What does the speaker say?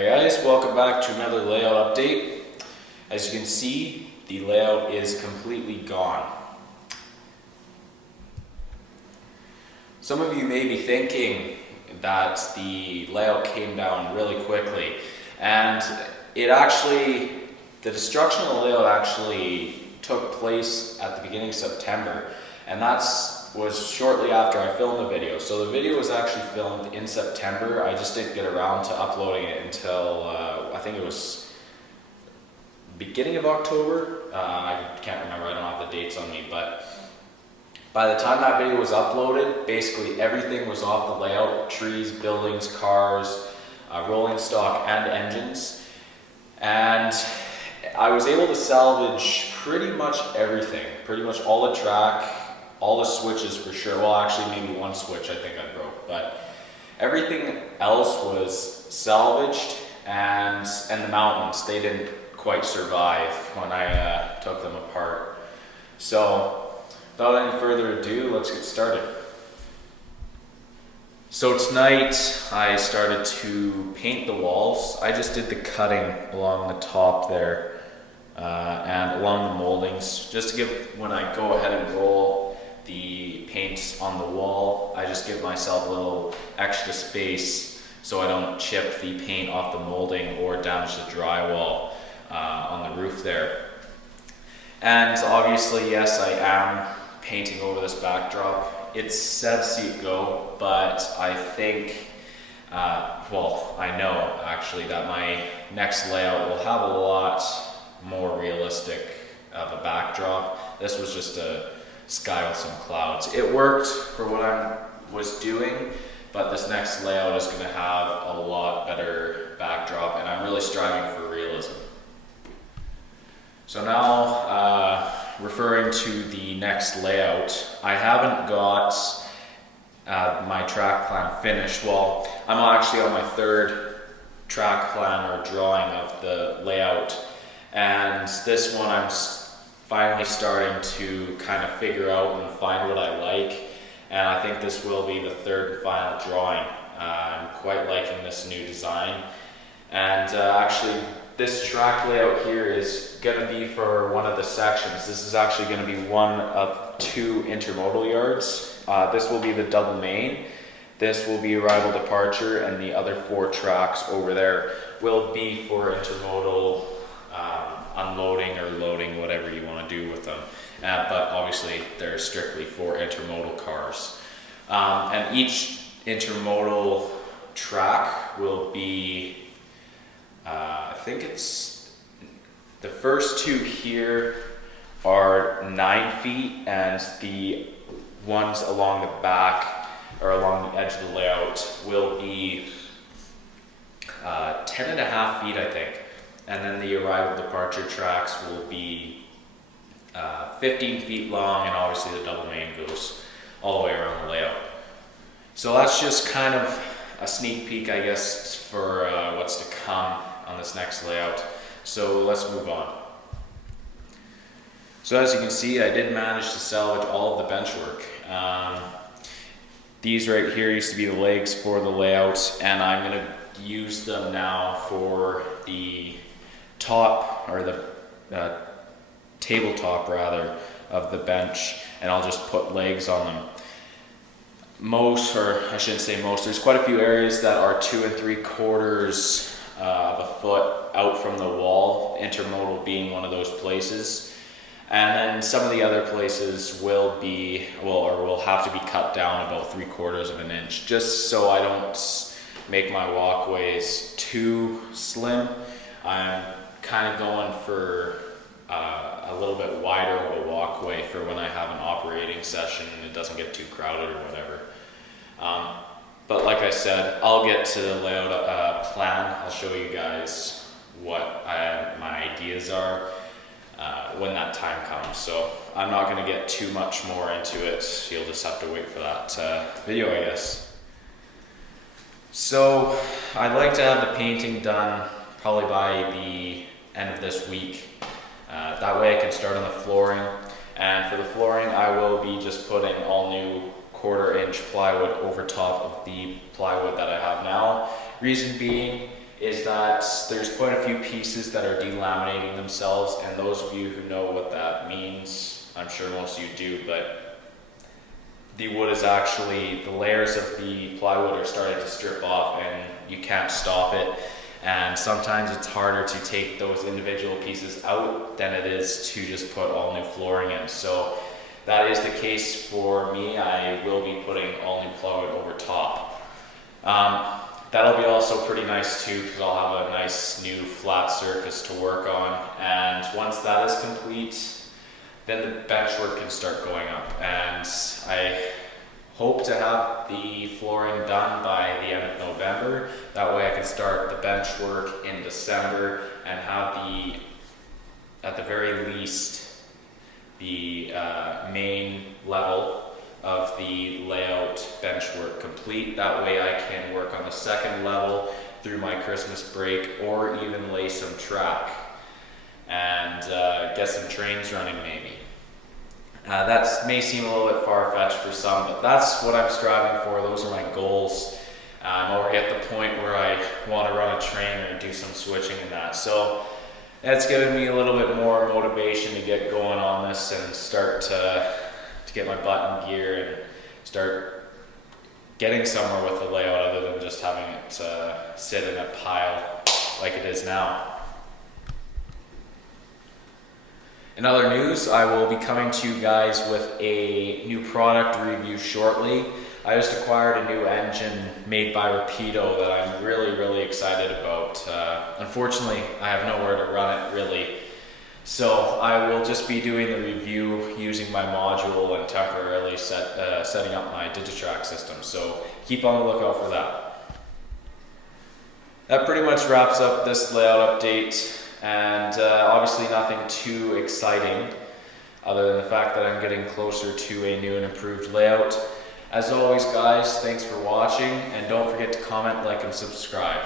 Hi guys, welcome back to another layout update. As you can see, the layout is completely gone. Some of you may be thinking that the layout came down really quickly, and the destruction of the layout actually took place at the beginning of September, and was shortly after I filmed the video. So the video was actually filmed in September. I just didn't get around to uploading it until I think it was beginning of October. I can't remember, I don't have the dates on me, but by the time that video was uploaded, basically everything was off the layout: trees, buildings, cars, rolling stock, and engines. And I was able to salvage pretty much everything, pretty much all the track, all the switches for sure. Well, actually maybe one switch I think I broke, but everything else was salvaged, and the mountains, they didn't quite survive when I took them apart. So without any further ado, let's get started. So tonight I started to paint the walls. I just did the cutting along the top there and along the moldings, just to give, when I go ahead and roll the paint on the wall, I just give myself a little extra space so I don't chip the paint off the molding or damage the drywall on the roof there. And obviously, yes, I am painting over this backdrop. It's sad to see it go, but I think, I know actually that my next layout will have a lot more realistic of a backdrop. This was just a sky with some clouds. It worked for what I was doing, but this next layout is going to have a lot better backdrop, and I'm really striving for realism. So now, referring to the next layout, I haven't got my track plan finished. Well, I'm actually on my third track plan or drawing of the layout, and this one I'm finally starting to kind of figure out and find what I like, and I think this will be the third and final drawing. I'm quite liking this new design, and actually this track layout here is going to be for one of the sections. This is actually going to be one of two intermodal yards. This will be the double main, this will be arrival departure, and the other four tracks over there will be for intermodal unloading or loading, whatever you want to do with them. But obviously they're strictly for intermodal cars. And each intermodal track will be, I think it's, the first two here are 9 feet, and the ones along the back or along the edge of the layout will be 10.5 feet, I think. And then the arrival departure tracks will be 15 feet long, and obviously the double main goes all the way around the layout. So that's just kind of a sneak peek, I guess, for what's to come on this next layout. So let's move on. So as you can see, I did manage to salvage all of the bench work. These right here used to be the legs for the layout, and I'm going to use them now for the top, or the tabletop rather, of the bench, and I'll just put legs on them. Most, or I shouldn't say most, there's quite a few areas that are 2 3/4 of a foot out from the wall, intermodal being one of those places. And then some of the other places will be, will have to be cut down about 3/4 of an inch, just so I don't make my walkways too slim. I'm kind of going for a little bit wider of a walkway for when I have an operating session and it doesn't get too crowded or whatever. But like I said, I'll get to the layout plan. I'll show you guys what my ideas are when that time comes. So I'm not going to get too much more into it. You'll just have to wait for that video, I guess. So I'd like to have the painting done probably by the end of this week. That way I can start on the flooring. And for the flooring, I will be just putting all new 1/4 inch plywood over top of the plywood that I have now. Reason being is that there's quite a few pieces that are delaminating themselves, and those of you who know what that means, I'm sure most of you do, but the wood is actually, the layers of the plywood are starting to strip off and you can't stop it. And sometimes it's harder to take those individual pieces out than it is to just put all new flooring in. So that is the case for me. I will be putting all new plywood over top. That'll be also pretty nice too, because I'll have a nice new flat surface to work on. And once that is complete, then the bench work can start going up. And I hope to have the flooring done by the end of November. That way I can start the bench work in December and have at the very least, the main level of the layout bench work complete. That way I can work on the second level through my Christmas break, or even lay some track and get some trains running maybe. That may seem a little bit far-fetched for some, but that's what I'm striving for. Those are my goals. I'm already at the point where I want to run a train or do some switching and that. So that's given me a little bit more motivation to get going on this and start to get my butt in gear and start getting somewhere with the layout, other than just having it sit in a pile like it is now. In other news, I will be coming to you guys with a new product review shortly. I just acquired a new engine made by Rapido that I'm really excited about. Unfortunately, I have nowhere to run it really. So I will just be doing the review using my module and temporarily setting up my Digitrack system. So keep on the lookout for that. That pretty much wraps up this layout update. And obviously nothing too exciting, other than the fact that I'm getting closer to a new and improved layout. As always guys, thanks for watching, and don't forget to comment, like, and subscribe.